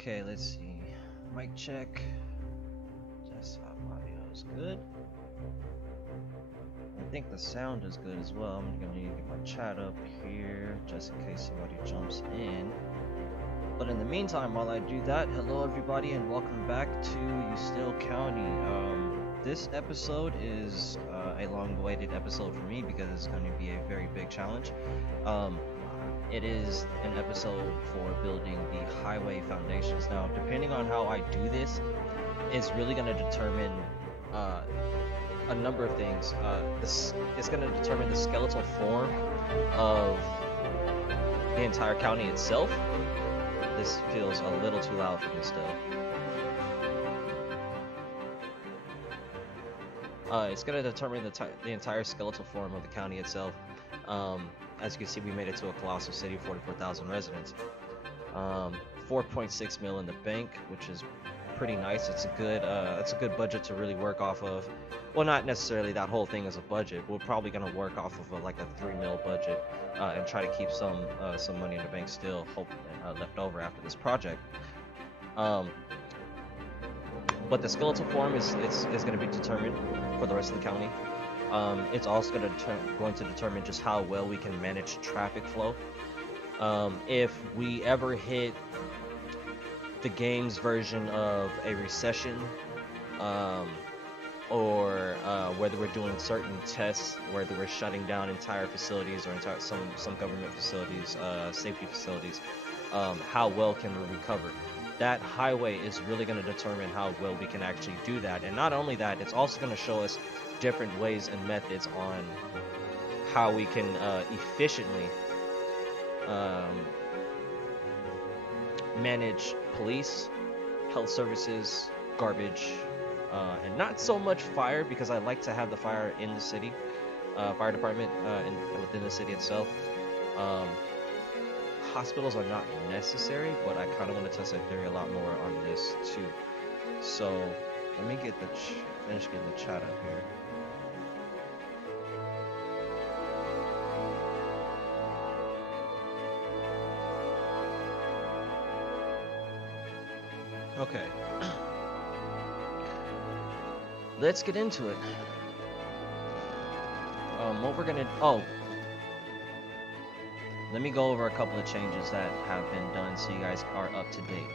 Okay, let's see. Mic check. Desktop audio is good. I think the sound is good as well. I'm gonna need to get my chat up here just in case somebody jumps in. But in the meantime, while I do that, hello everybody and welcome back to Yustiel County. This episode is a long-awaited episode for me because it's going to be a very big challenge. It is an episode for building the highway foundations. Now, depending on how I do this, it's really going to determine a number of things. It's going to determine the skeletal form of the entire county itself. This feels a little too loud for me still. It's going to determine the entire skeletal form of the county itself. As you can see, we made it to a colossal city, 44,000 residents. 4.6 mil in the bank, which is pretty nice. It's a good budget to really work off of. Well, not necessarily that whole thing as a budget. We're probably going to work off of like a 3 mil budget and try to keep some money in the bank still, left over after this project. But the skeletal form is going to be determined for the rest of the county. It's also going to determine just how well we can manage traffic flow. If we ever hit the game's version of a recession, or whether we're doing certain tests, whether we're shutting down entire facilities or some government facilities, safety facilities, how well can we recover? That highway is really going to determine how well we can actually do that. And not only that, it's also going to show us different ways and methods on how we can efficiently manage police, health services, garbage, and not so much fire, because I like to have the fire in the city, fire department within the city itself. Hospitals are not necessary, but I kind of want to test that theory a lot more on this too. So let me get finish getting the chat up here. Okay. Let's get into it. What we're gonna let me go over a couple of changes that have been done so you guys are up to date.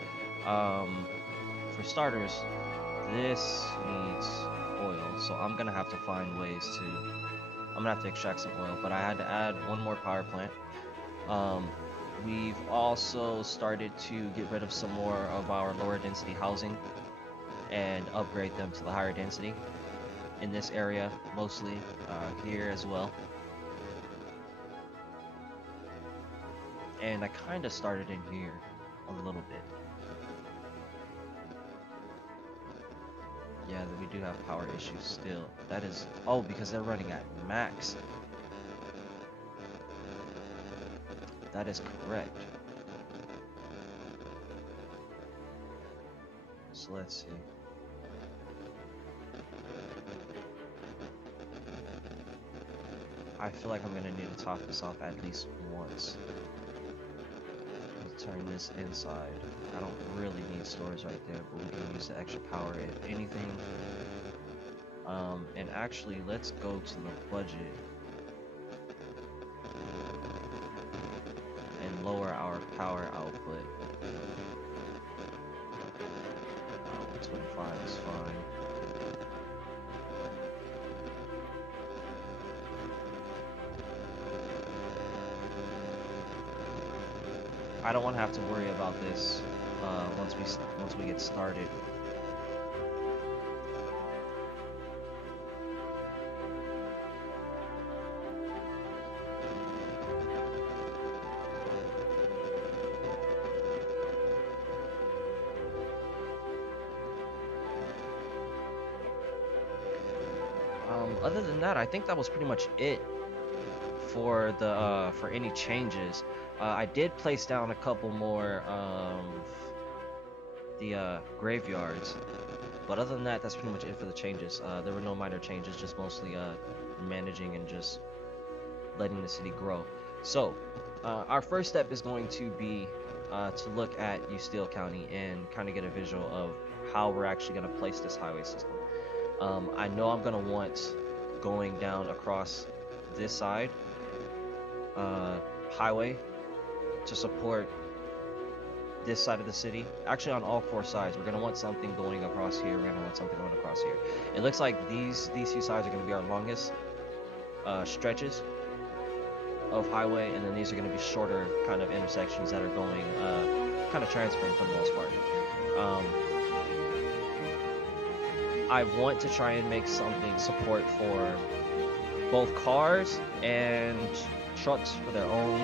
For starters, this needs oil, so I'm gonna have to find ways to I'm gonna have to extract some oil, but I had to add one more power plant. We've also started to get rid of some more of our lower density housing and upgrade them to the higher density in this area, mostly here as well. And I kind of started in here a little bit. Yeah, we do have power issues still. That is, because they're running at max. That is correct. So let's see. I feel like I'm gonna need to top this off at least once. Let's turn this inside. I don't really need stores right there, but we can use the extra power if anything. And actually, let's go to the budget and lower our power output. 25 is fine. I don't want to have to worry about this once we get started. Other than that, I think that was pretty much it for the for any changes. I did place down a couple more of the graveyards, but other than that, that's pretty much it for the changes. There were no minor changes, just mostly managing and just letting the city grow. So Our first step is going to be to look at Yustiel County and kind of get a visual of how we're actually going to place this highway system. I know I'm going to want going down across this side highway to support this side of the city. Actually, on all four sides, we're going to want something going across here. We're going to want something going across here. It looks like these few sides are going to be our longest stretches of highway, and then these are going to be shorter kind of intersections that are going kind of transferring for the most part. I want to try and make something support for both cars and trucks for their own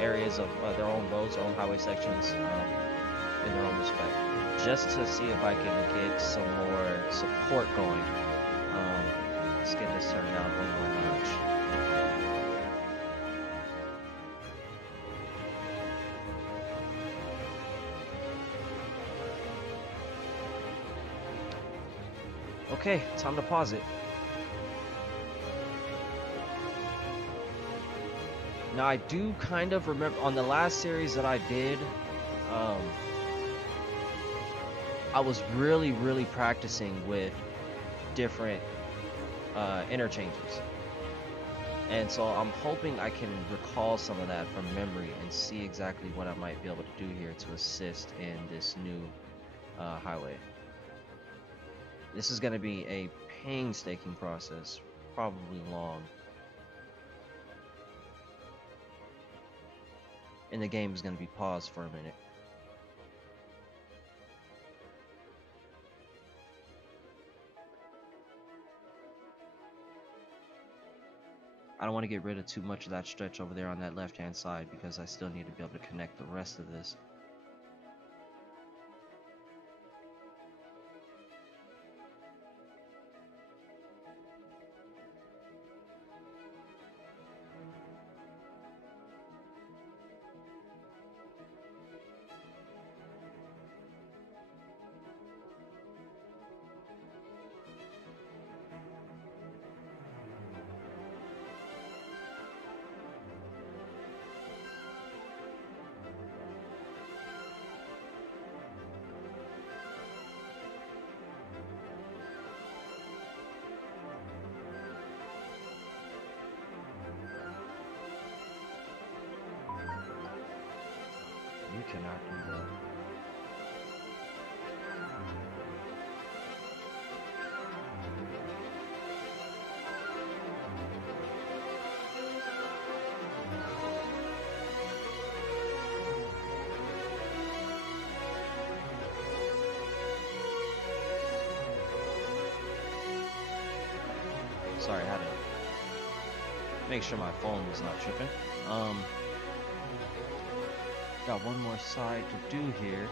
areas of their own roads, their own highway sections in their own respect, just to see if I can get some more support going. Let's get this turned down one more notch. Okay, time to pause it. Now I do kind of remember on the last series that I did, I was really practicing with different interchanges. And so I'm hoping I can recall some of that from memory and see exactly what I might be able to do here to assist in this new highway. This is going to be a painstaking process, probably long. And the game is going to be paused for a minute. I don't want to get rid of too much of that stretch over there on that left-hand side because I still need to be able to connect the rest of this. You cannot do that. Sorry, I had to make sure my phone was not tripping. Got one more side to do here.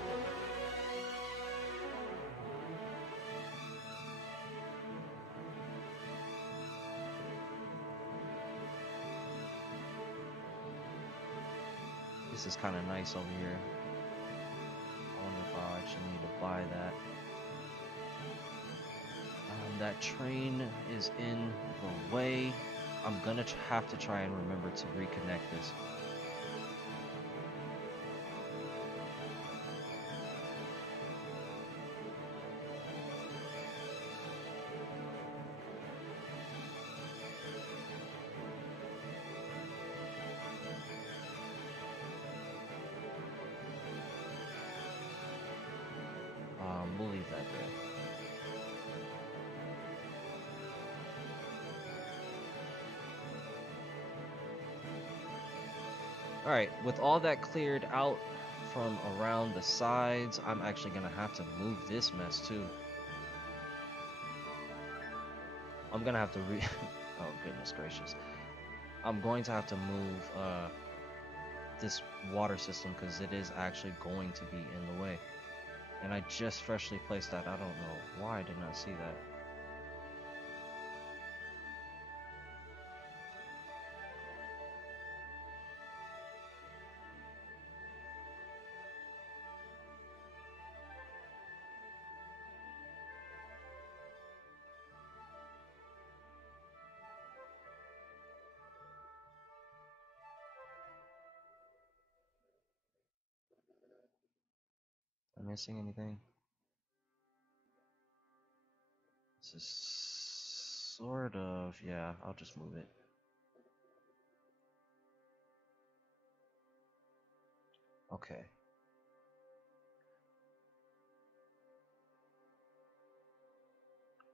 This is kind of nice over here. I wonder if I'll actually need to buy that. That train is in the way. I'm gonna have to try and remember to reconnect this. We'll leave that there. Alright, with all that cleared out from around the sides, I'm actually gonna have to move this mess too. I'm gonna have to oh goodness gracious. I'm going to have to move this water system because it is actually going to be in the way. And I just freshly placed that. I don't know why I did not see that. missing anything? This is sort of, yeah, I'll just move it. Okay.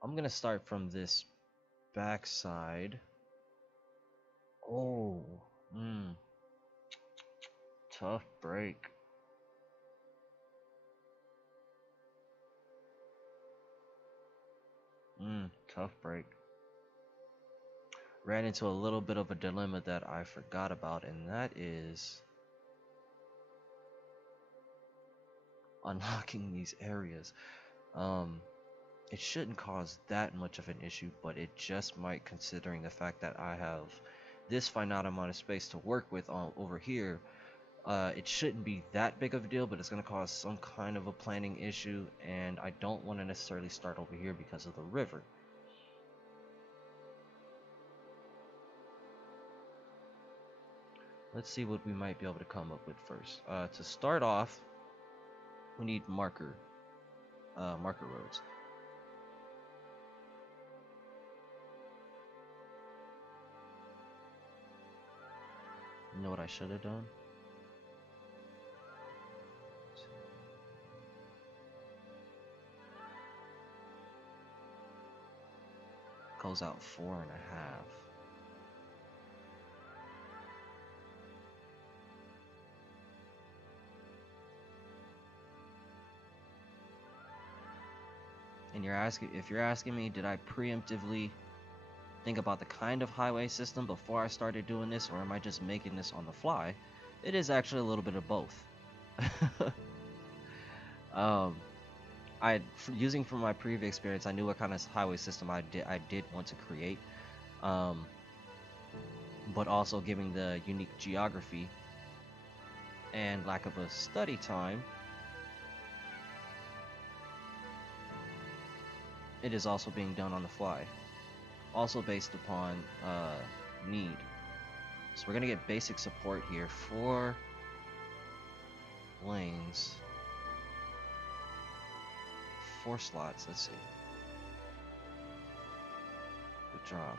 I'm gonna start from this back side. Oh, tough break. Tough break. Ran into a little bit of a dilemma that I forgot about, and that is unlocking these areas. It shouldn't cause that much of an issue, but it just might, considering the fact that I have this finite amount of space to work with over here. It shouldn't be that big of a deal, but it's going to cause some kind of a planning issue, and I don't want to necessarily start over here because of the river. Let's see what we might be able to come up with first. To start off, we need marker roads. You know what I should have done? Goes out 4.5. And if you're asking me, did I preemptively think about the kind of highway system before I started doing this, or am I just making this on the fly? It is actually a little bit of both. Using from my previous experience, I knew what kind of highway system I did want to create, but also given the unique geography and lack of a study time, it is also being done on the fly, also based upon need. So we're gonna get basic support here. 4 lanes, 4 slots. Let's see. Good job.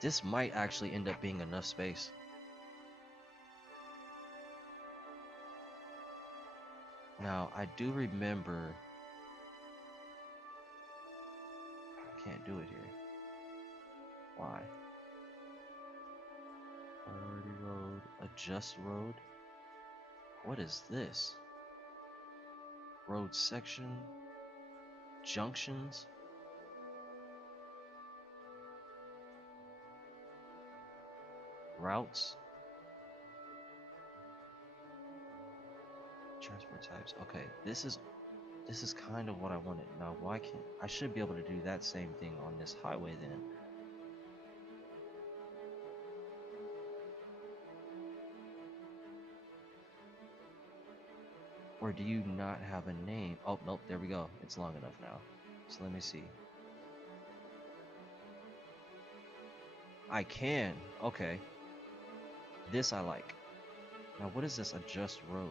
This might actually end up being enough space. Now, I do remember... I can't do it here. Why? Priority road, adjust road. What is this? Road section, junctions. Routes. Transport types. Okay, this is kind of what I wanted. Now, why can't I should be able to do that same thing on this highway then? Or do you not have a name? Oh, nope, there we go. It's long enough now. So let me see. I can. Okay. This I like. Now, what is this adjust road?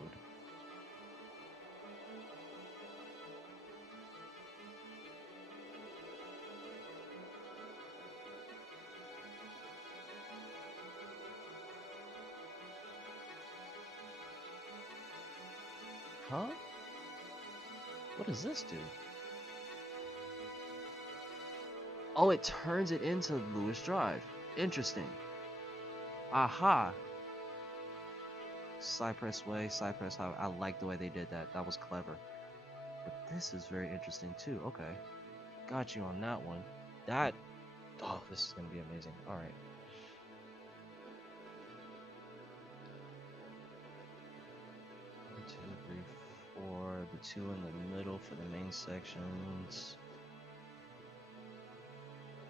Huh? What does this do? Oh, it turns it into Lewis Drive. Interesting. Aha. Cypress Way, Cypress Highway. I like the way they did that. That was clever. But this is very interesting too. Okay. Got you on that one. That... Oh, this is going to be amazing. Alright. One, two, three, four. The 2 in the middle for the main sections.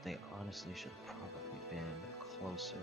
They honestly should probably been closer.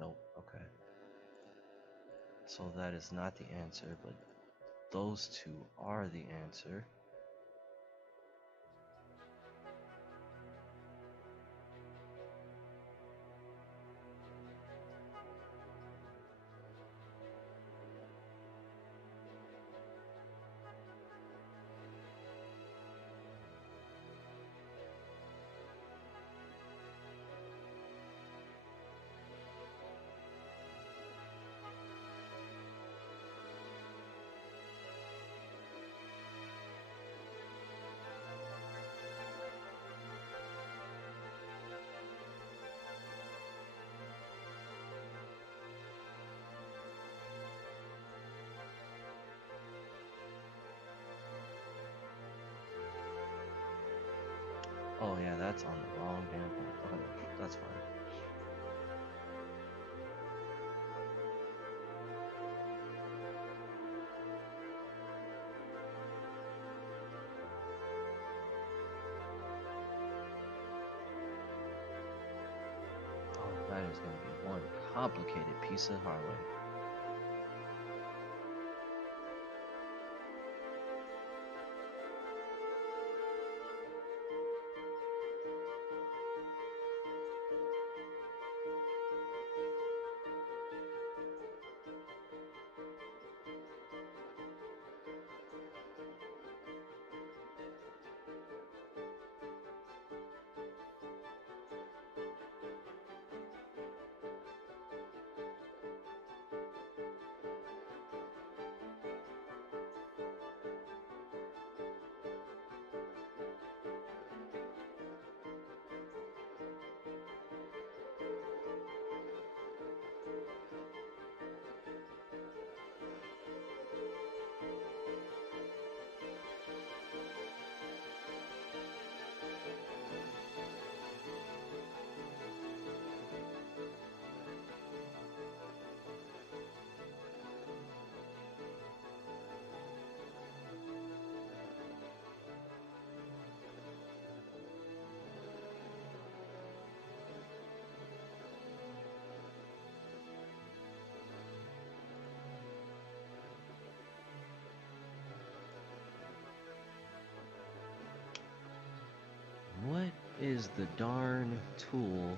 Nope. Okay. So that is not the answer, but those two are the answer. Oh yeah, that's on the wrong damn thing. Okay, that's fine. Oh, that is gonna be one complicated piece of highway. What is the darn tool?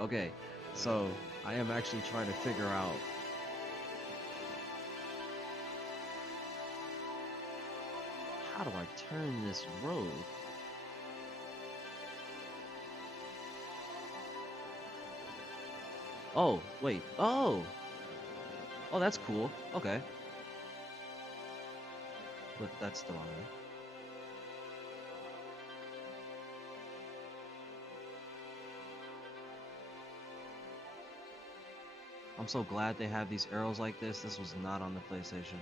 Okay, so I am actually trying to figure out how do I turn this road? Oh, wait. Oh! Oh, that's cool. Okay. But that's the wrong way. I'm so glad they have these arrows like this. This was not on the PlayStation.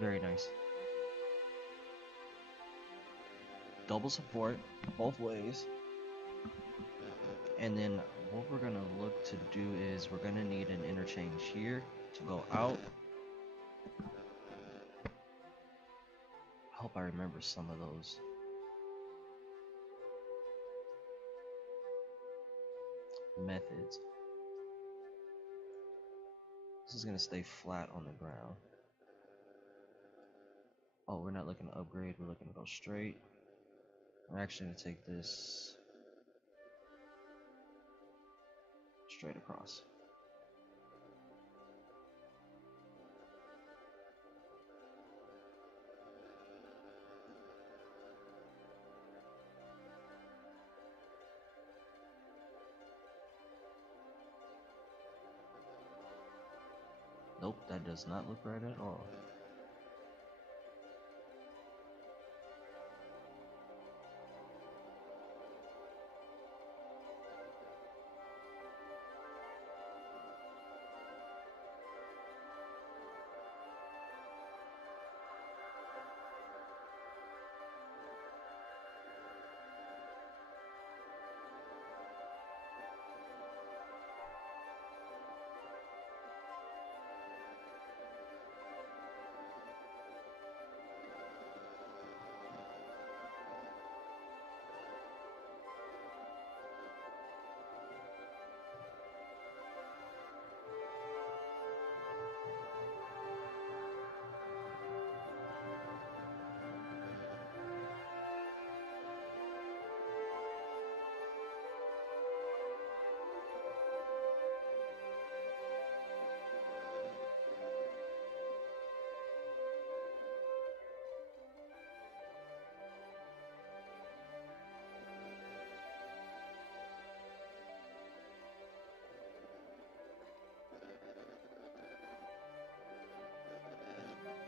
Very nice. Double support, both ways. And then what we're gonna look to do is we're gonna need an interchange here to go out. I hope I remember some of those. Methods. This is gonna stay flat on the ground. Oh, we're not looking to upgrade, we're looking to go straight. We're actually gonna take this straight across. Nope, that does not look right at all.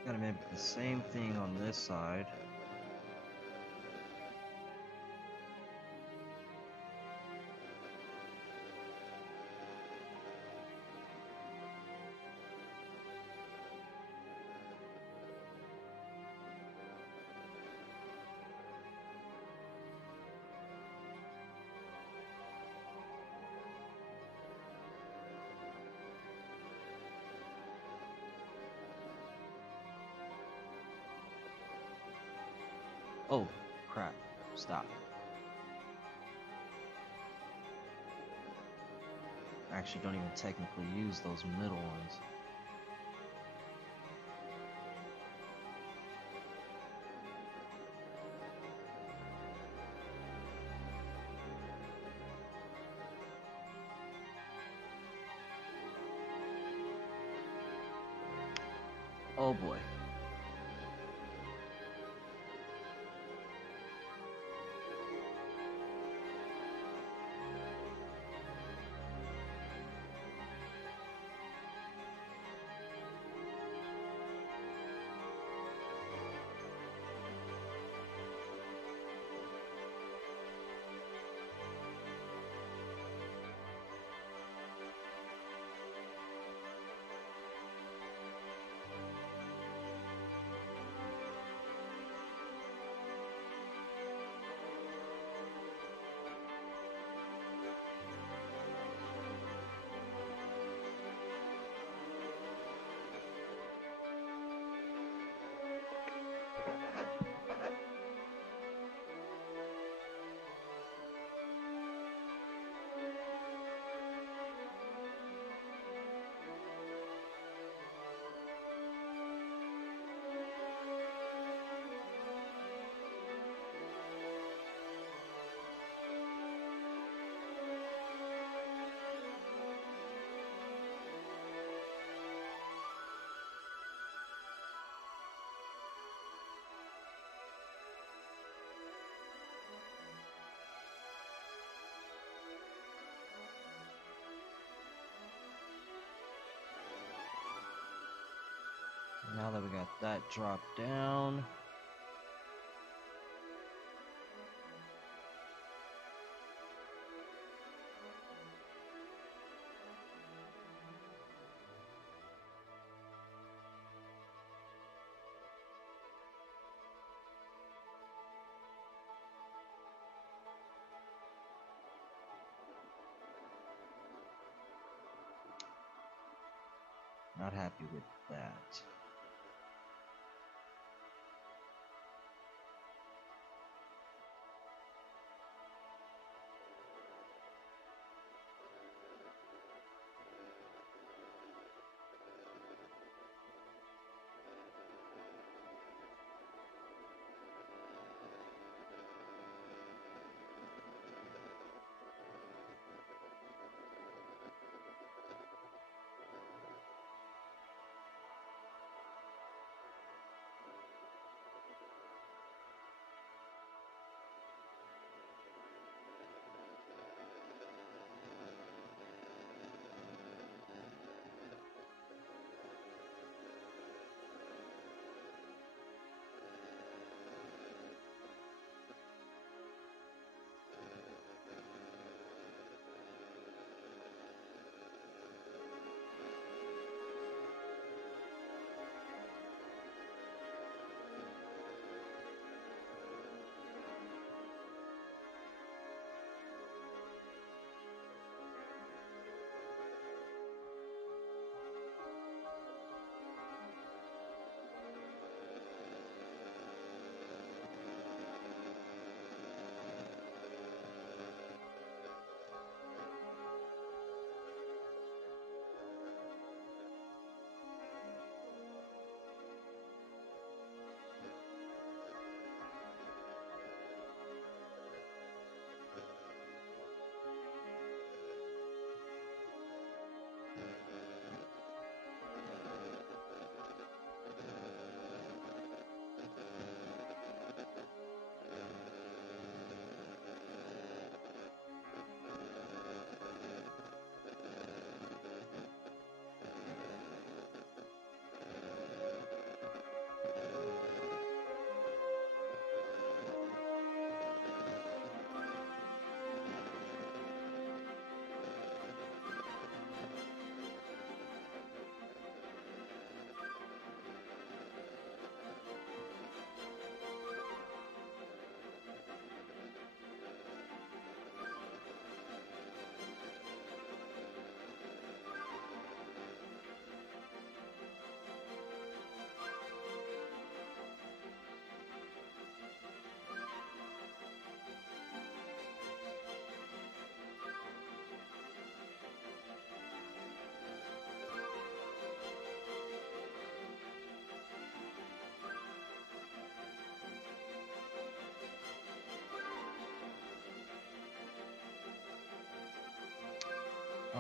Gotta mimic the same thing on this side. Oh, crap. Stop. I actually don't even technically use those middle ones. Oh boy. Now that we got that dropped down, not happy with that.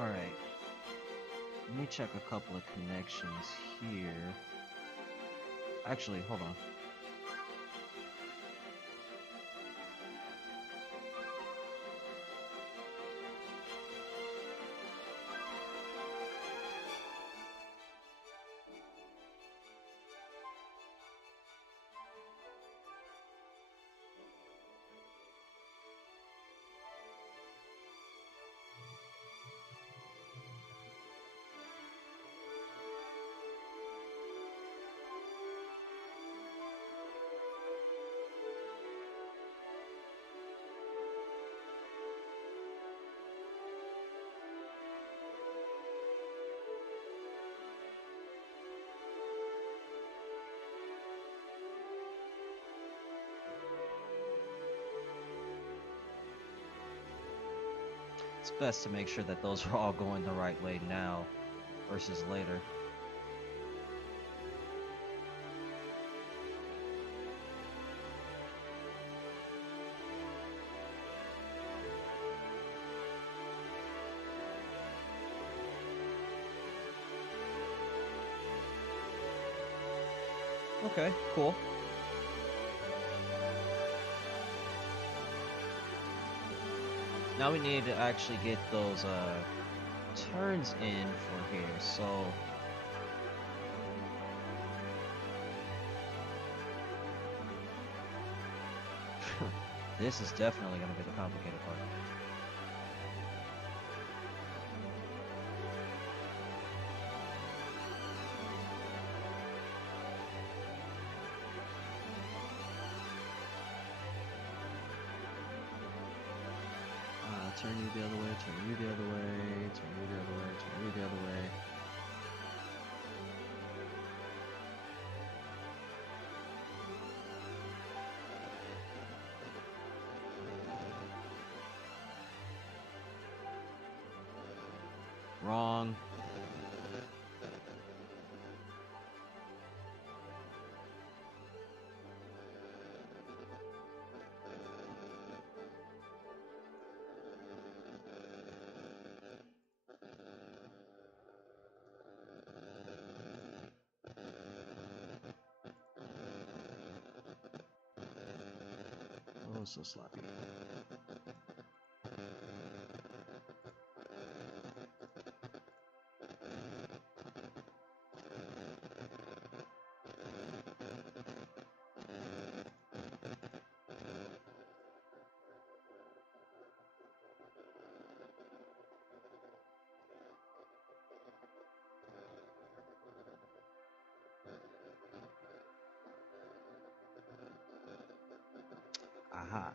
Alright. Let me check a couple of connections here. Actually, hold on. It's best to make sure that those are all going the right way now versus later. Okay, cool. Now we need to actually get those turns in for here, so this is definitely going to be the complicated part. Turn you the other way, turn you the other way, turn you the other way, turn you the other way. Wrong. Oh, so sloppy. Aha.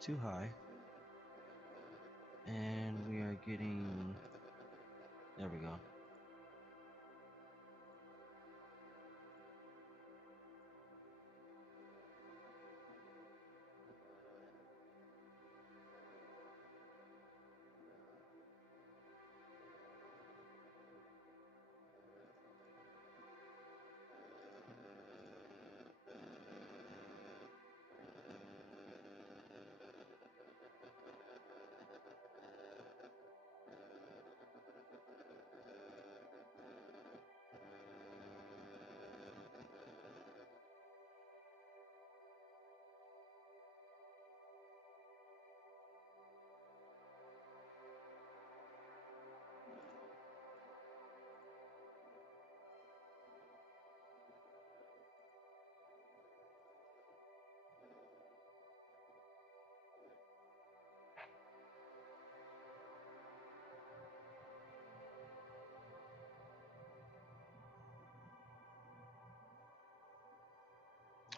Too high. And we are getting... There we go.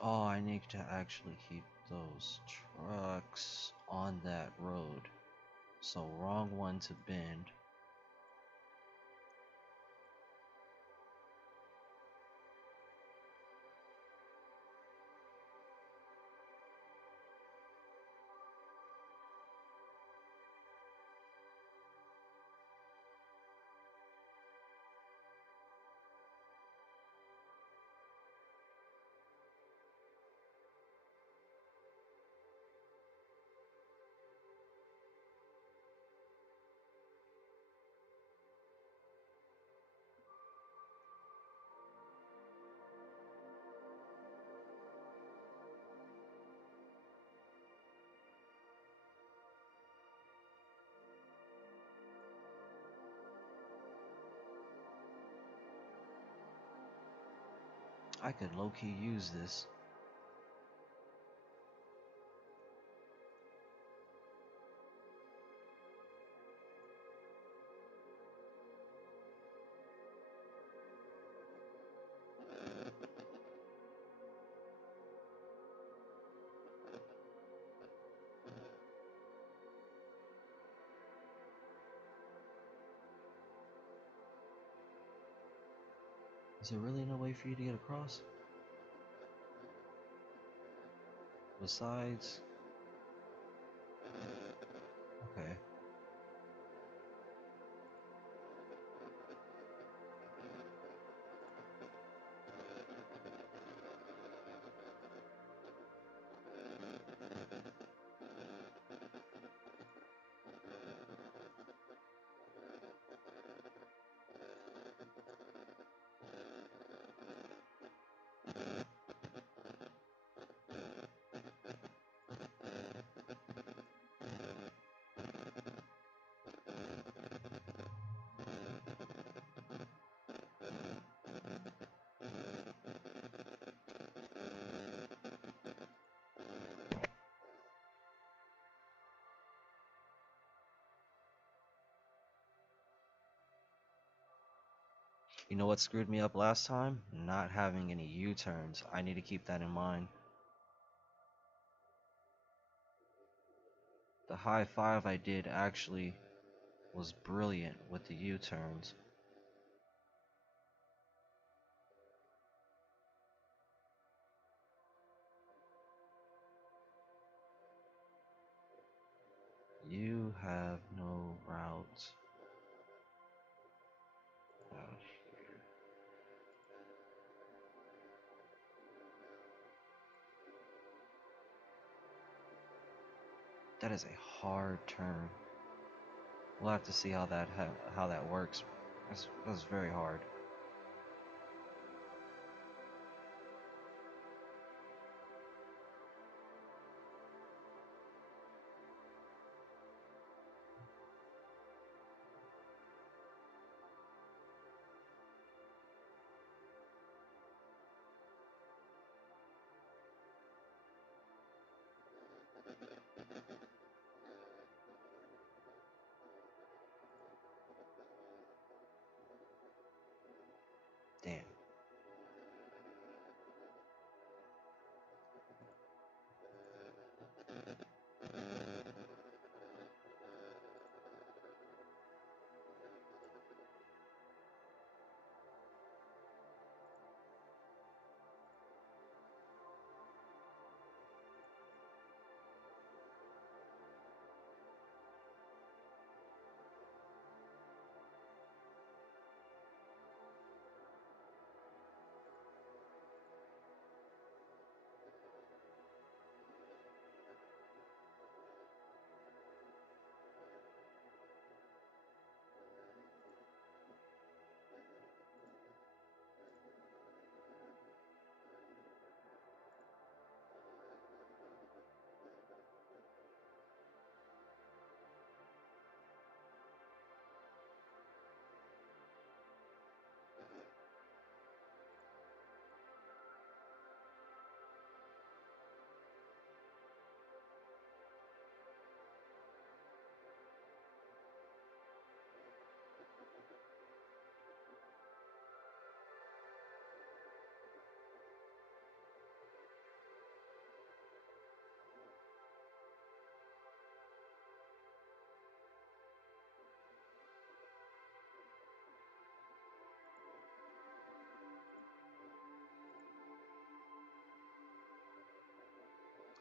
Oh, I need to actually keep those trucks on that road. So wrong one to bend. I could low-key use this. Is there really no way for you to get across? Besides... Okay. You know what screwed me up last time? Not having any U-turns. I need to keep that in mind. The high five I did actually was brilliant with the U-turns. You have no route out here. That is a hard turn. We'll have to see how that works. That's very hard.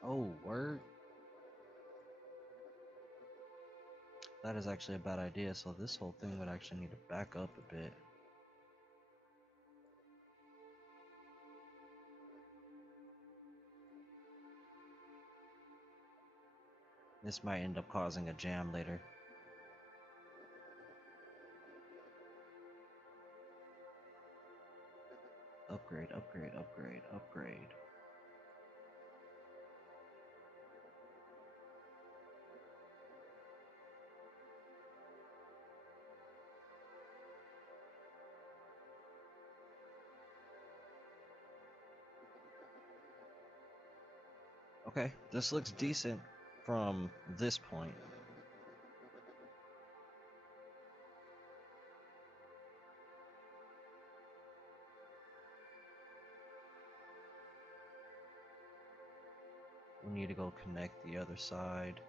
Oh, word. That is actually a bad idea, so this whole thing would actually need to back up a bit. This might end up causing a jam later. Upgrade, upgrade, upgrade, upgrade. Okay, this looks decent from this point. We need to go connect the other side.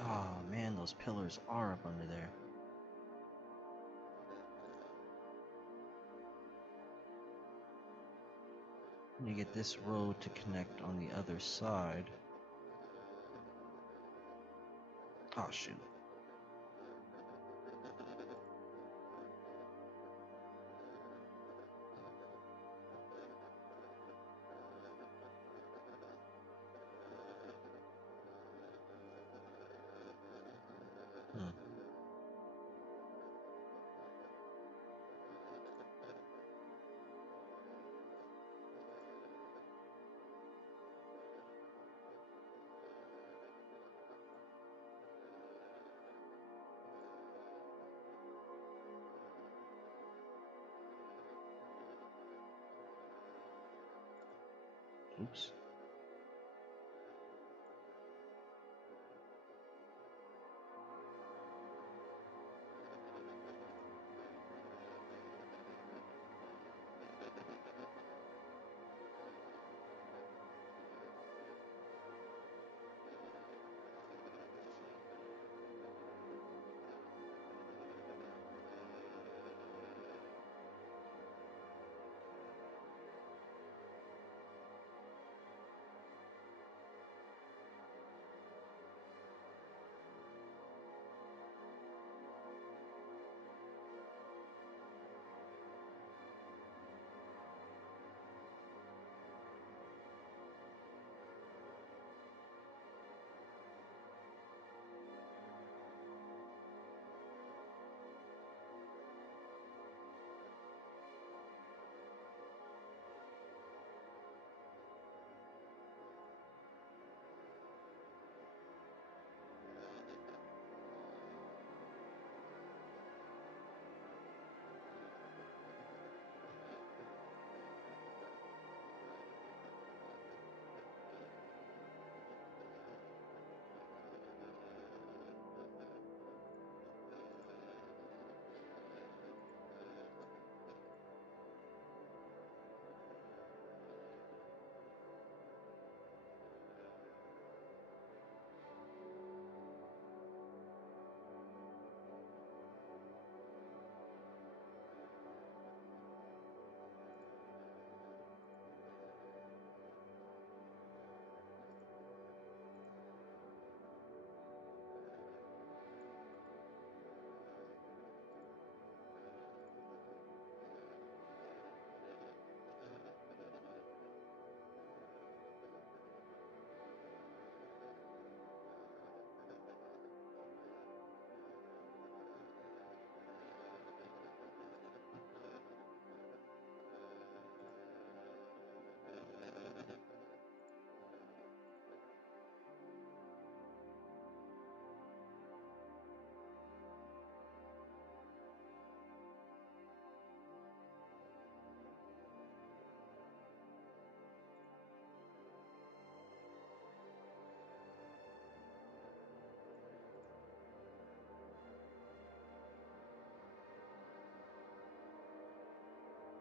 Oh man, those pillars are up under there. Need to get this road to connect on the other side. Oh shoot. Oops.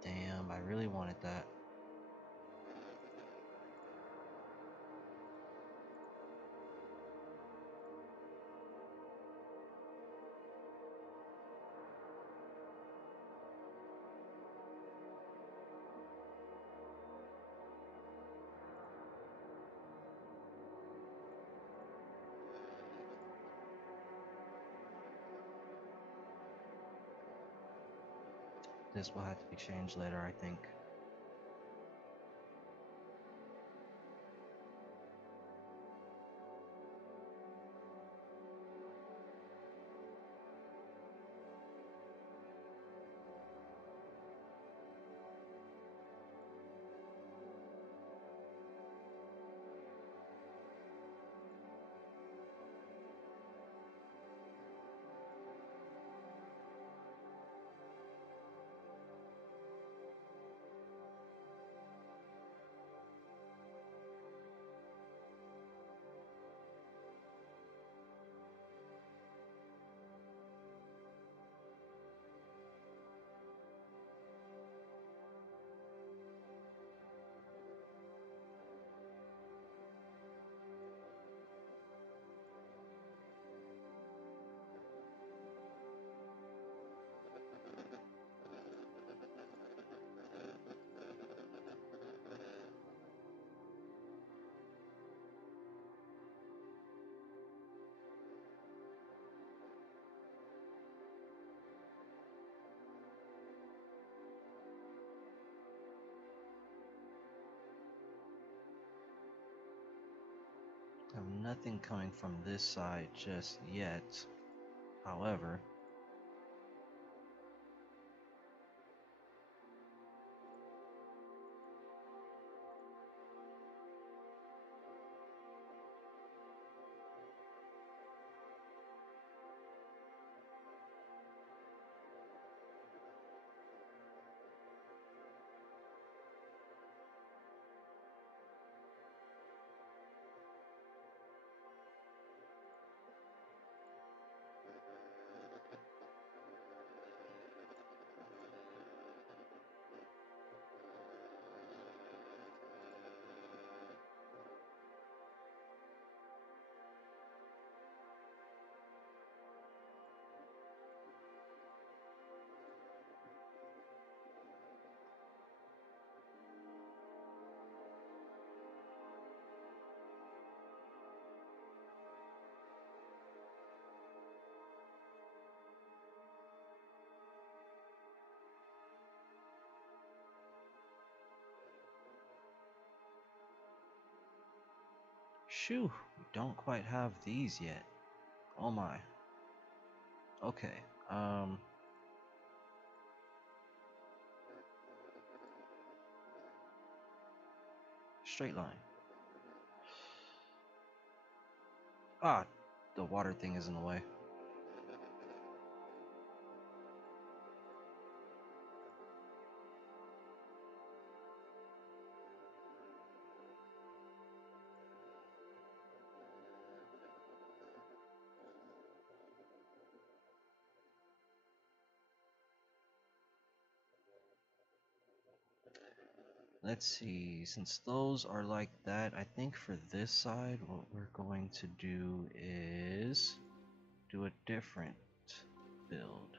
Damn, I really wanted that. This will have to be changed later, I think. I have nothing coming from this side just yet. However, Shoo, we don't quite have these yet. Oh my. Okay. Um. Straight line. Ah, the water thing is in the way. Let's see, since those are like that, I think for this side, what we're going to do is do a different build.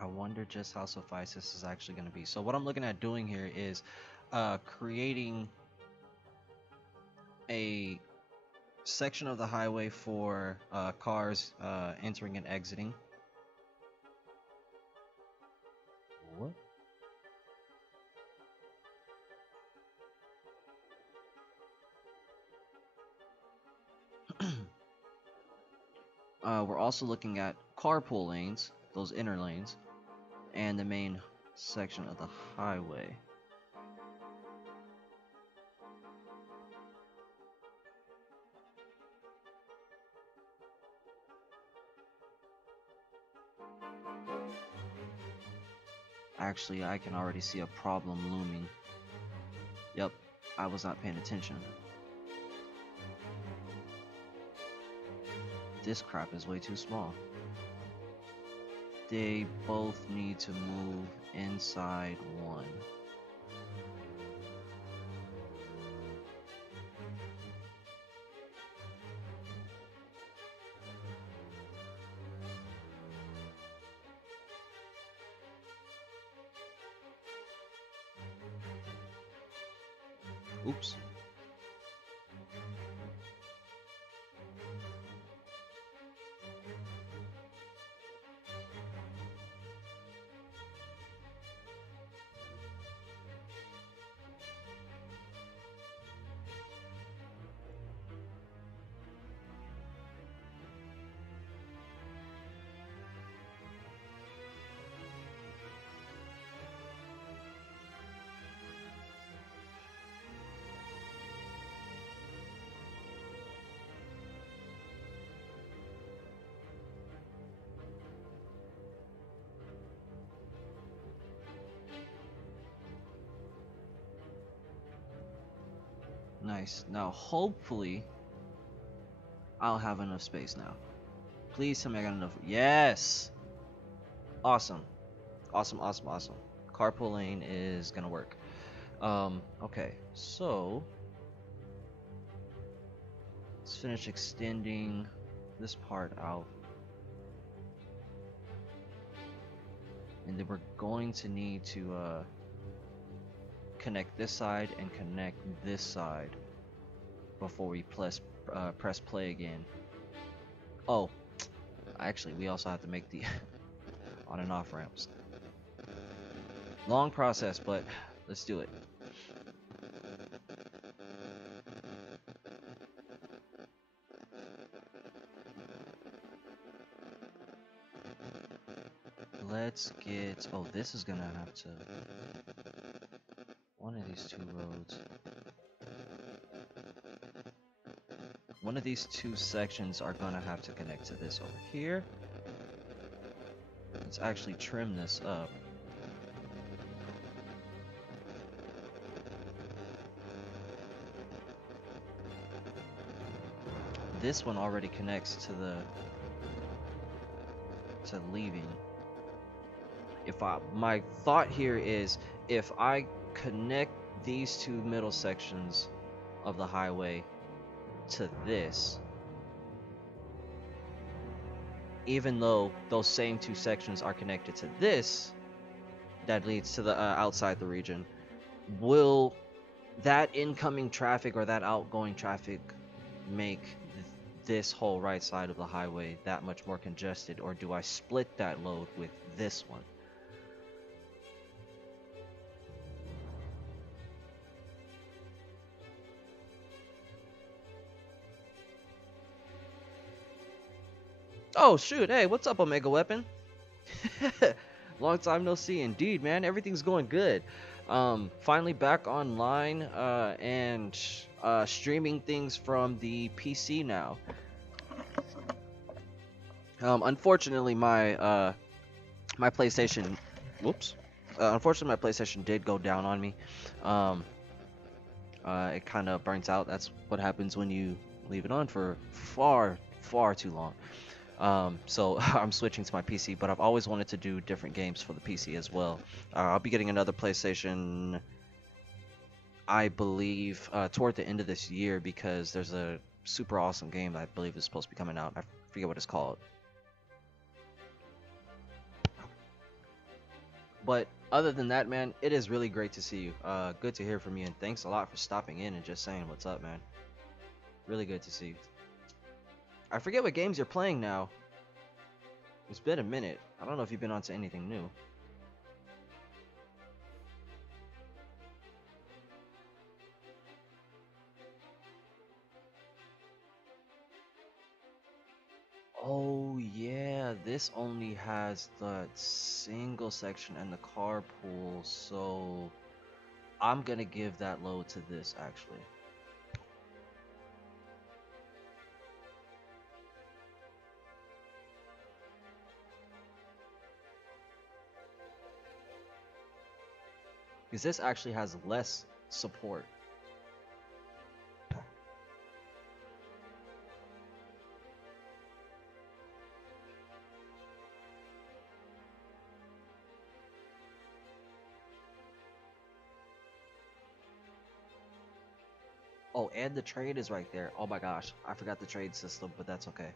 I wonder just how suffice this is actually going to be. So what I'm looking at doing here is creating a section of the highway for cars entering and exiting. What? We're also looking at carpool lanes, those inner lanes, and the main section of the highway. Actually, I can already see a problem looming. Yep, I was not paying attention. This crap is way too small. They both need to move inside one. Oops. Nice. Now, hopefully, I'll have enough space now. Please tell me I got enough. Yes! Awesome. Awesome, awesome, awesome. Carpool lane is gonna work. Okay. So, let's finish extending this part out. And then we're going to need to, connect this side and connect this side before we press play again. Oh, actually, we also have to make the on and off ramps. Long process, but let's do it. Let's get, oh, this is gonna have to, one of these two roads. One of these two sections are gonna have to connect to this over here. Let's actually trim this up. This one already connects to the leaving. My thought here is, if I connect these two middle sections of the highway to this, even though those same two sections are connected to this, that leads to the outside the region, will that incoming traffic or that outgoing traffic make this whole right side of the highway that much more congested, or do I split that load with this one? Oh shoot, hey, what's up, Omega Weapon? Long time no see indeed, man. Everything's going good. Finally back online and streaming things from the PC now. Unfortunately, my PlayStation, whoops. Unfortunately, my PlayStation did go down on me. It kind of burns out. That's what happens when you leave it on for far too long. So I'm switching to my PC, but I've always wanted to do different games for the PC as well. I'll be getting another PlayStation, I believe, toward the end of this year, because there's a super awesome game that I believe is supposed to be coming out. I forget what it's called. But other than that, man, it is really great to see you. Good to hear from you, and thanks a lot for stopping in and just saying what's up, man. Really good to see you. I forget what games you're playing now. It's been a minute. I don't know if you've been onto anything new. Oh yeah, this only has the single section and the carpool, so I'm gonna give that load to this actually. Because this actually has less support. Oh, and the trade is right there. Oh my gosh, I forgot the trade system, but that's okay.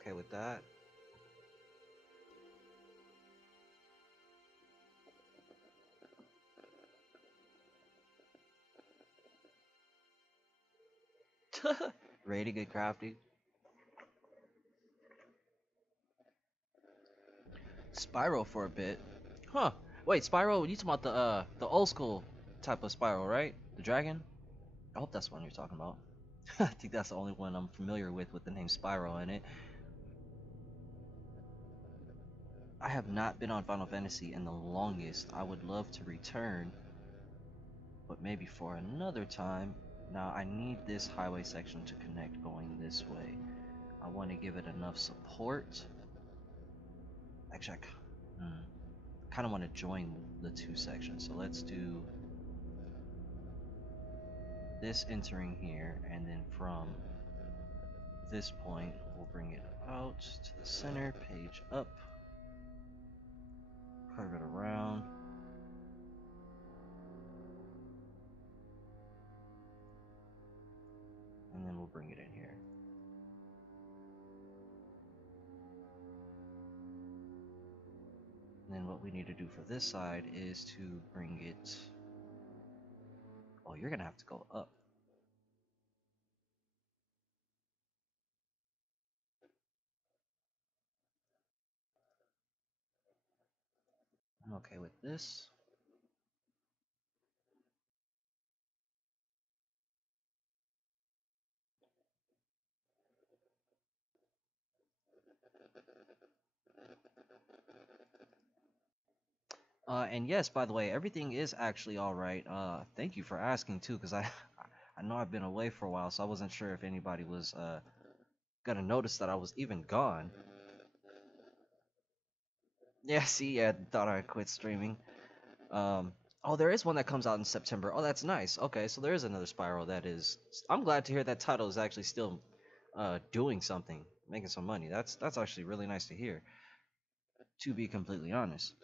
okay with that. Ready to get crafty. Spyro for a bit. Huh. Wait, Spyro, you talking about the old school type of Spyro, right? The dragon? I hope that's one you're talking about. I think that's the only one I'm familiar with the name Spyro in it. I have not been on Final Fantasy in the longest. I would love to return, but maybe for another time. Now I need this highway section to connect going this way. I want to give it enough support. Actually, kind of want to join the two sections. So let's do this entering here, and then from this point, we'll bring it out to the center, page up, curve it around. And then we'll bring it in here. And then what we need to do for this side is to bring it... Oh, you're gonna have to go up. I'm okay with this. And yes, by the way, everything is actually all right. Thank you for asking too, because I know I've been away for a while, so I wasn't sure if anybody was gonna notice that I was even gone. Yeah, see, yeah, thought I quit streaming. Oh, there is one that comes out in September. Oh, that's nice. Okay, so there is another Spiral that is. I'm glad to hear that title is actually still doing something, making some money. That's actually really nice to hear. To be completely honest.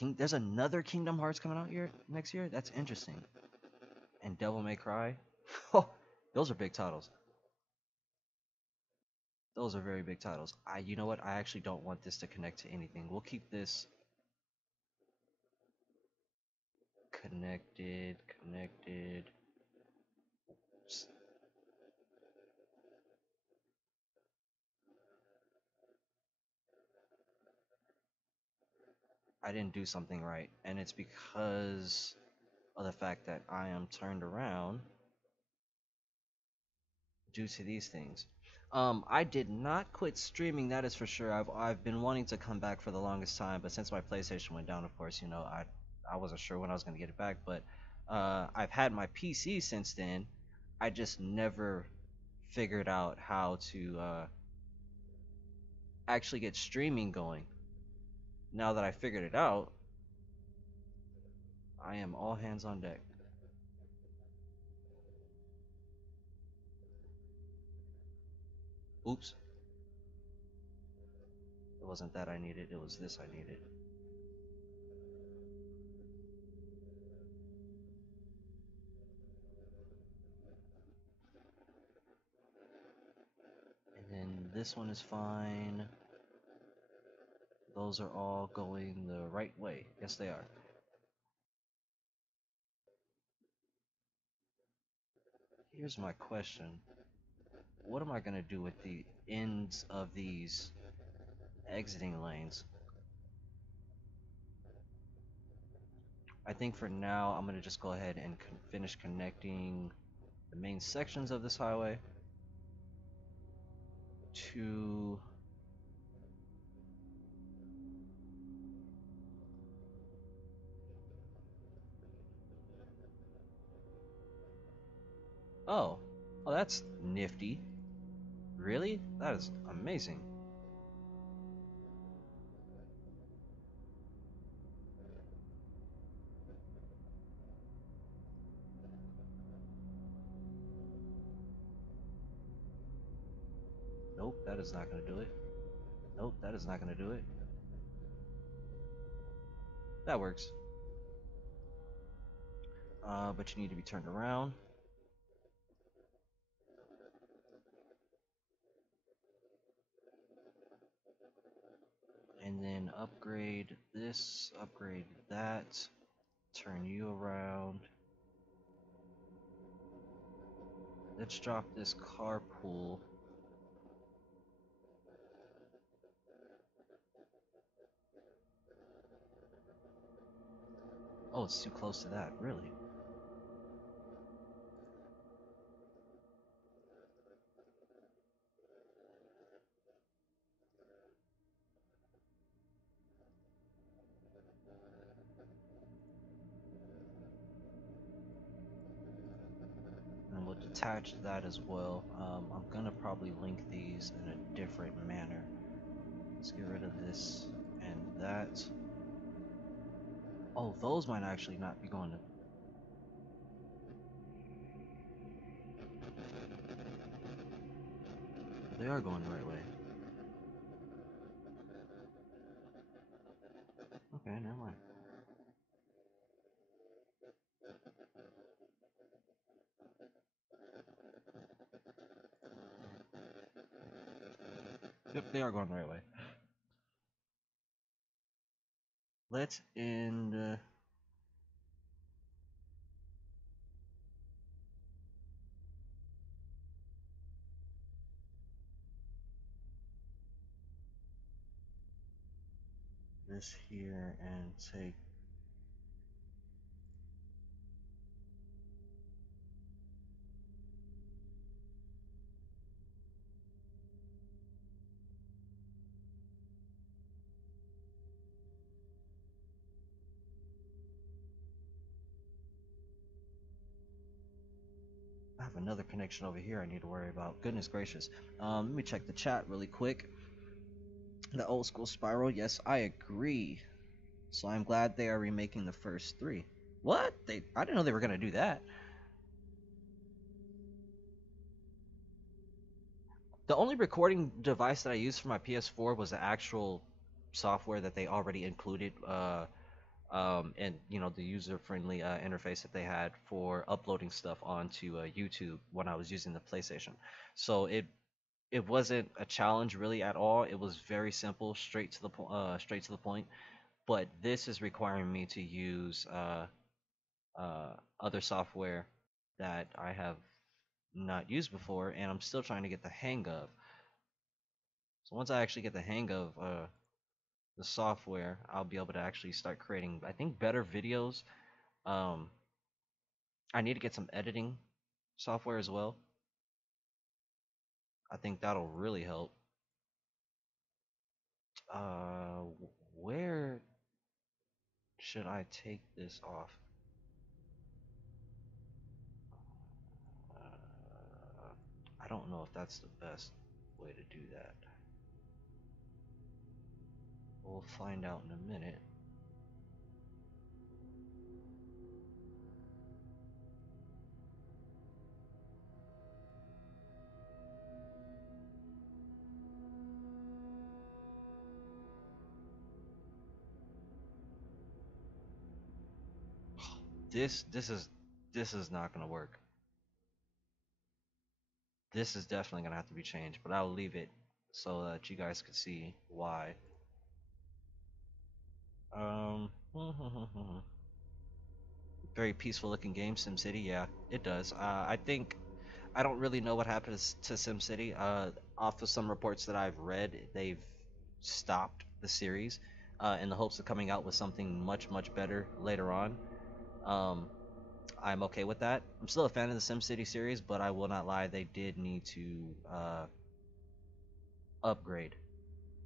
There's another Kingdom Hearts coming out here next year. That's interesting. And Devil May Cry. Oh, those are big titles. Those are very big titles. You know what? I actually don't want this to connect to anything. We'll keep this connected. I didn't do something right, and it's because of the fact that I am turned around due to these things. I did not quit streaming, that is for sure. I've been wanting to come back for the longest time, but since my PlayStation went down, of course, you know, I wasn't sure when I was gonna get it back. But I've had my PC since then. I just never figured out how to actually get streaming going. Now that I figured it out, I am all hands on deck. Oops. It wasn't that I needed, it was this I needed. And then this one is fine. Those are all going the right way. Yes, they are. Here's my question. What am I going to do with the ends of these exiting lanes? I think for now, I'm going to just go ahead and finish connecting the main sections of this highway to... Oh, oh, that's nifty. Really? That is amazing. Nope, that is not going to do it. Nope, that is not going to do it. That works. But you need to be turned around. and then upgrade this, upgrade that, turn you around. Let's drop this carpool. Oh, it's too close to that, really. And we'll detach that as well. I'm gonna probably link these in a different manner. Let's get rid of this and that. Oh, those might actually not be going to. They are going the right way. Okay, never mind. Yep, they are going the right way. Let's end. This here and take. I have another connection over here I need to worry about. Goodness gracious. Let me check the chat really quick. The old school spiral, yes, I agree. So I'm glad they are remaking the first three. What? I didn't know they were gonna do that. The only recording device that I used for my PS4 was the actual software that they already included, and the user-friendly interface that they had for uploading stuff onto YouTube when I was using the PlayStation. So it wasn't a challenge really at all. It was very simple, straight to the point. But this is requiring me to use other software that I have not used before, and I'm still trying to get the hang of. So once I actually get the hang of the software, I'll be able to actually start creating, I think, better videos. Um, I need to get some editing software as well. I think that'll really help. Uh, where should I take this off? I don't know if that's the best way to do that. We'll find out in a minute. This is not gonna work. This is definitely gonna have to be changed, but I'll leave it so that you guys can see why. Very peaceful looking game, SimCity. Yeah, it does. I think I don't really know what happens to SimCity. Off of some reports that I've read, they've stopped the series in the hopes of coming out with something much better later on. Um, I'm okay with that. I'm still a fan of the SimCity series, but I will not lie, they did need to upgrade.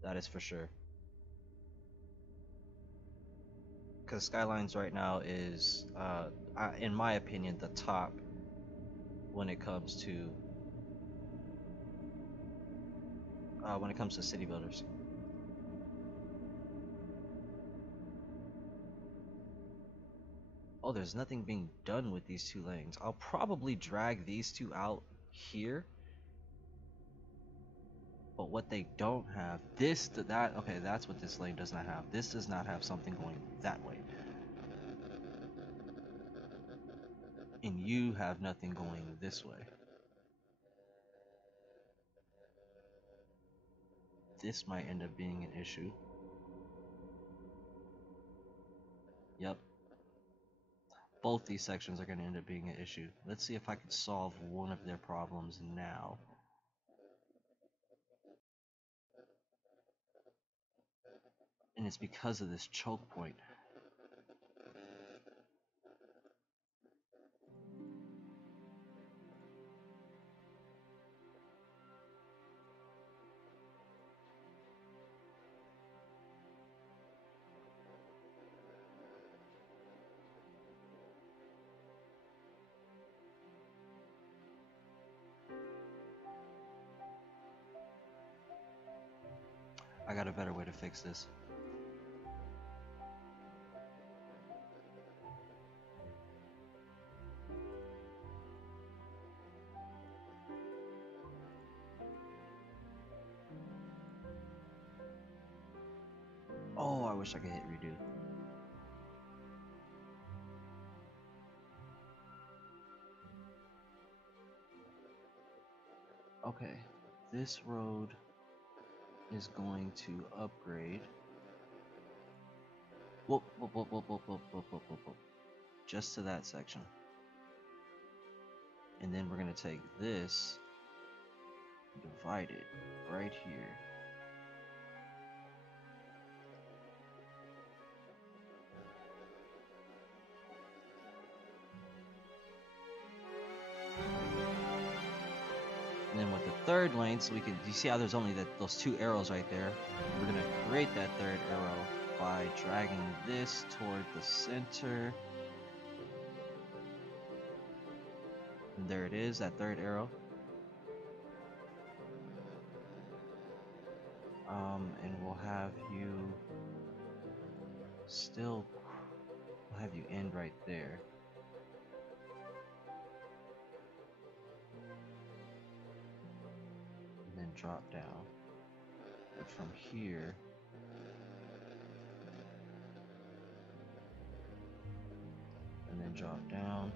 That is for sure. Because Skylines right now is, in my opinion, the top when it comes to city builders. Oh, there's nothing being done with these two lanes. I'll probably drag these two out here. But what they don't have, okay, that's what this lane does not have. This does not have something going that way. And you have nothing going this way. This might end up being an issue. Yep. Both these sections are going to end up being an issue. Let's see if I can solve one of their problems now. And it's because of this choke point. I got a better way to fix this. Oh, I wish I could hit redo. Okay, this road is going to upgrade. Whoop, whoop, whoop, whoop, whoop, whoop, whoop, whoop, whoop, whoop. Just to that section. And then we're going to take this, divide it right here. And then with the third lane, so we can, you see how there's only those two arrows right there? We're going to create that third arrow by dragging this toward the center. And there it is, that third arrow. And we'll have you we'll have you end right there. And then drop down. And from here, and then drop down.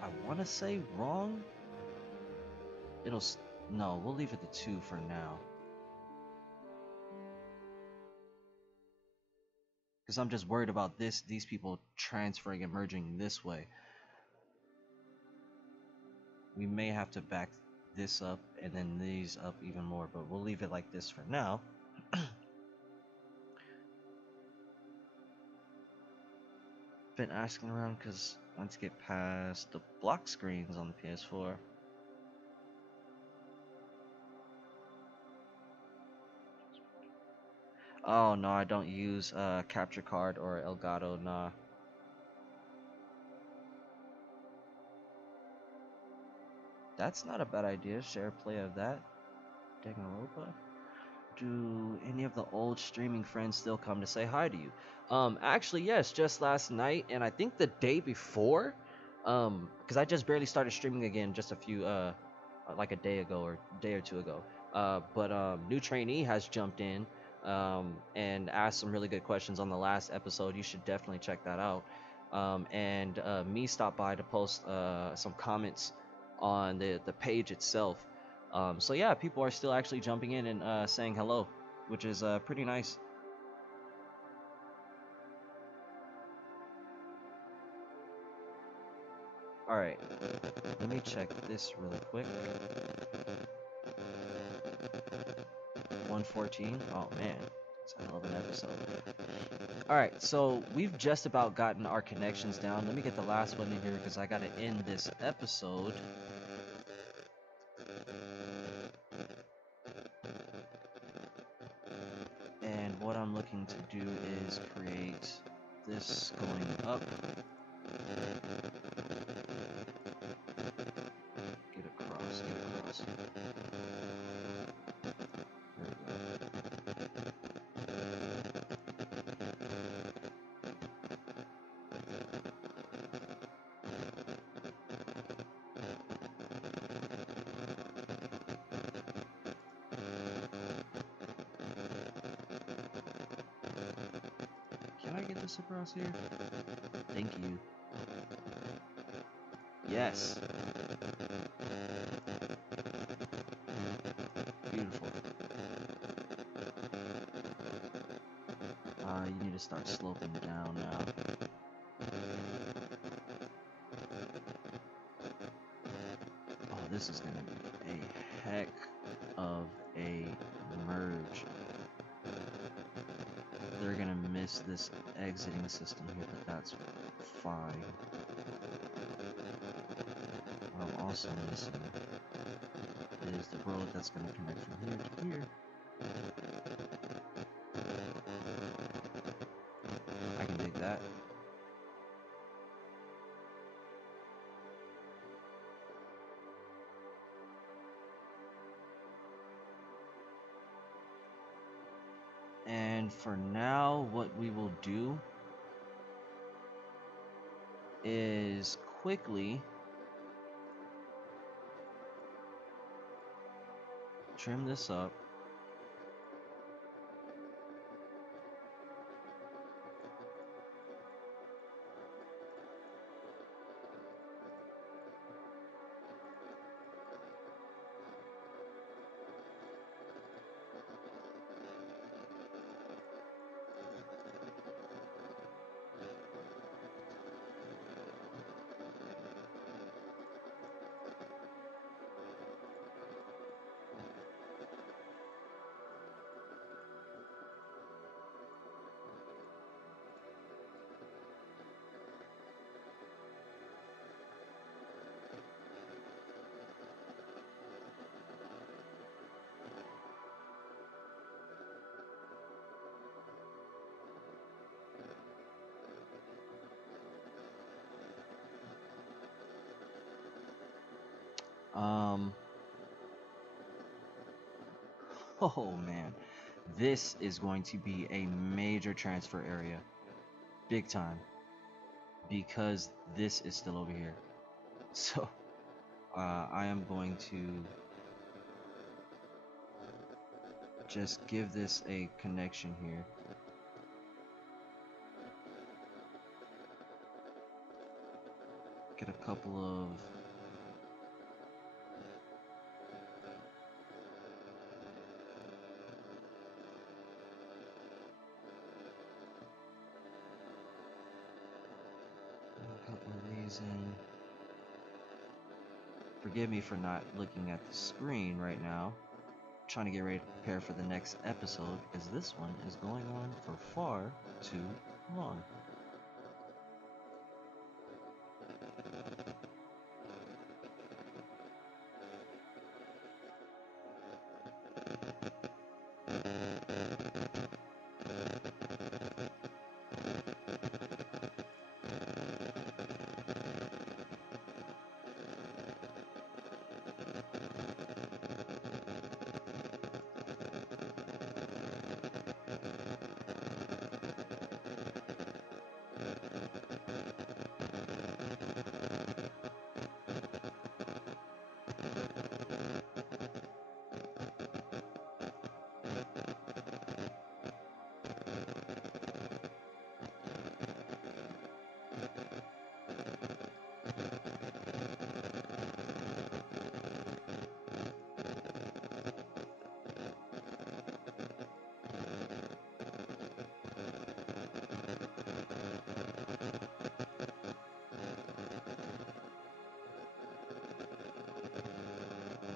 I want to say wrong. No, we'll leave it to 2 for now. Because I'm just worried about these people transferring and merging this way. We may have to back this up and then these up even more, but we'll leave it like this for now. Been asking around because once you get past the block screens on the PS4, oh no, I don't use capture card or Elgato, nah. That's not a bad idea. Share play of that. Danganronpa. Do any of the old streaming friends still come to say hi to you? Actually, yes, just last night, and I think the day before, because I just barely started streaming again just a few, like a day ago or a day or two ago. But new trainee has jumped in, and asked some really good questions on the last episode. You should definitely check that out. And me stopped by to post some comments on the page itself. So yeah, people are still actually jumping in and saying hello, which is pretty nice. Alright, let me check this really quick. 114, oh man, it's a hell of an episode. Alright, so we've just about gotten our connections down. Let me get the last one in here because I gotta end this episode. And what I'm looking to do is create this going up. Get across, get across. There we go. Can I get this across here? Thank you. Yes. Beautiful. You need to start sloping down now. Oh, this is gonna be a heck of a merge. They're gonna miss this exiting system here, but that's fine. What I'm also missing is the road that's gonna connect from here to here. I can dig that. And for now, what we will do is quickly trim this up. Oh man, this is going to be a major transfer area, big time, because this is still over here. So, I am going to just give this a connection here. Get a couple of these in. Forgive me for not looking at the screen right now. I'm trying to get ready to prepare for the next episode because this one is going on for far too long.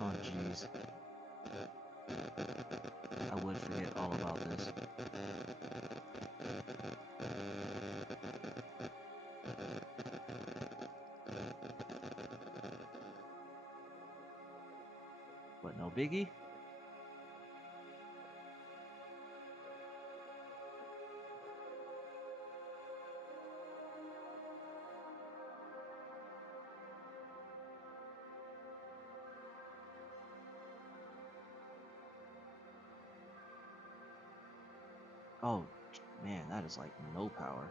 Oh jeez. I would forget all about this. But no biggie. Oh man, that is like no power.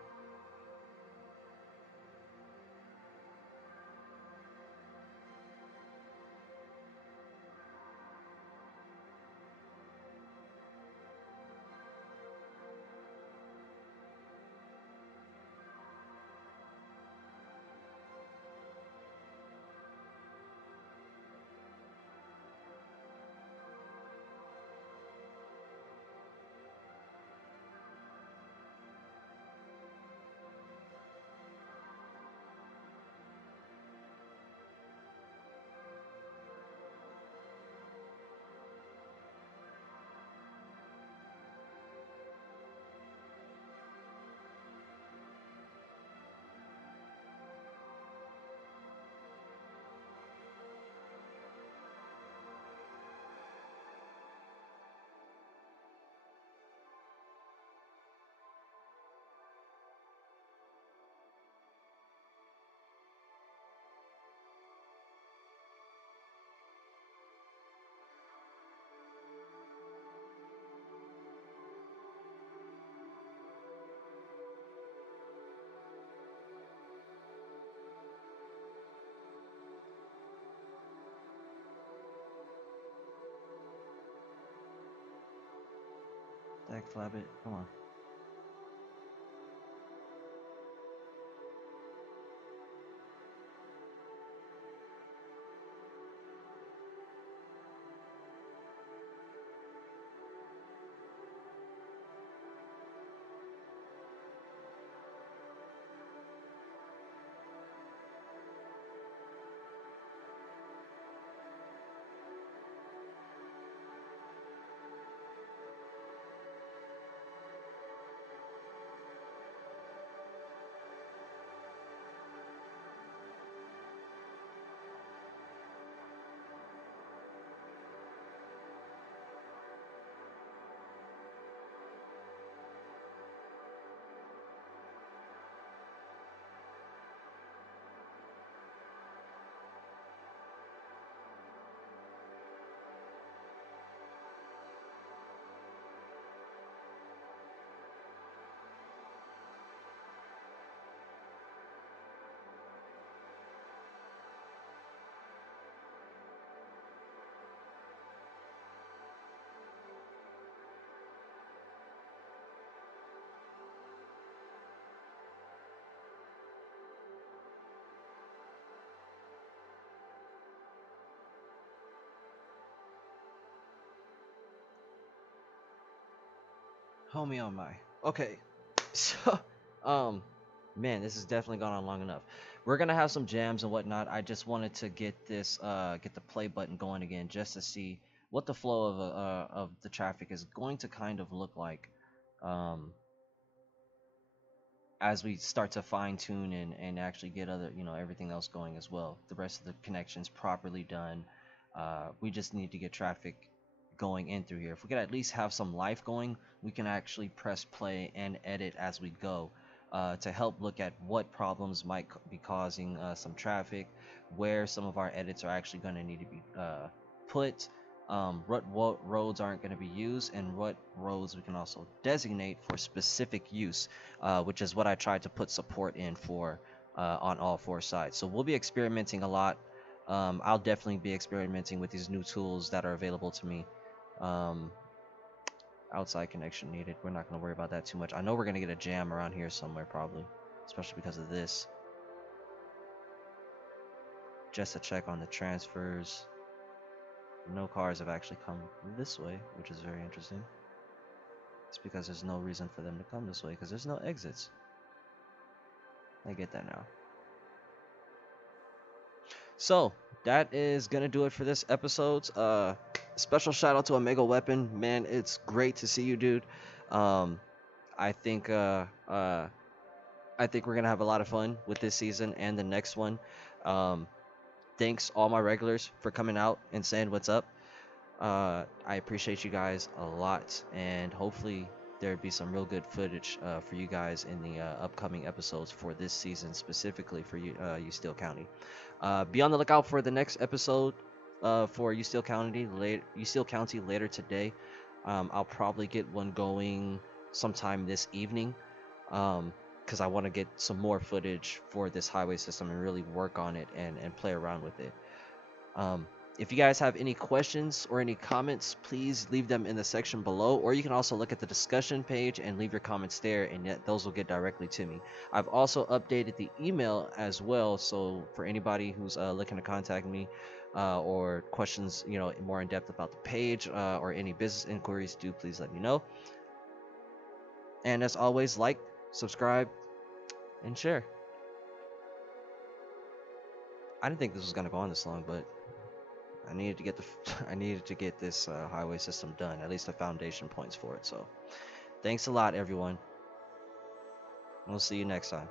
Backflap it. Come on. Homie on my. Okay. So, um, man, this has definitely gone on long enough. We're gonna have some jams and whatnot. I just wanted to get this, get the play button going again, just to see what the flow of the traffic is going to kind of look like, um, as we start to fine tune and actually get other, everything else going as well. The rest of the connections properly done. We just need to get traffic going in through here. If we could at least have some life going, we can actually press play and edit as we go, to help look at what problems might be causing some traffic, where some of our edits are actually going to need to be put, what roads aren't going to be used, and what roads we can also designate for specific use, which is what I tried to put support in for, on all four sides. So we'll be experimenting a lot. I'll definitely be experimenting with these new tools that are available to me. Um, Outside connection needed. We're not going to worry about that too much. I know we're going to get a jam around here somewhere probably, especially because of this. Just to check on the transfers. No cars have actually come this way, which is very interesting. It's because there's no reason for them to come this way, because there's no exits. I get that now. So that is gonna do it for this episode. Special shout out to Omega Weapon, man. It's great to see you, dude. Um, I think I think we're gonna have a lot of fun with this season and the next one. Um, Thanks all my regulars for coming out and saying what's up. I appreciate you guys a lot, and hopefully there'd be some real good footage for you guys in the upcoming episodes for this season, specifically for you, Yustiel County. Be on the lookout for the next episode for Yustiel County later today. I'll probably get one going sometime this evening, because I want to get some more footage for this highway system and really work on it and play around with it. If you guys have any questions or any comments, please leave them in the section below, or you can also look at the discussion page and leave your comments there, and those will get directly to me. I've also updated the email as well, so for anybody who's looking to contact me, or questions, more in depth about the page, or any business inquiries, do please let me know. And as always, like, subscribe, and share. I didn't think this was gonna go on this long, but I needed to get I needed to get this highway system done, at least the foundation points for it. So thanks a lot, everyone. We'll see you next time.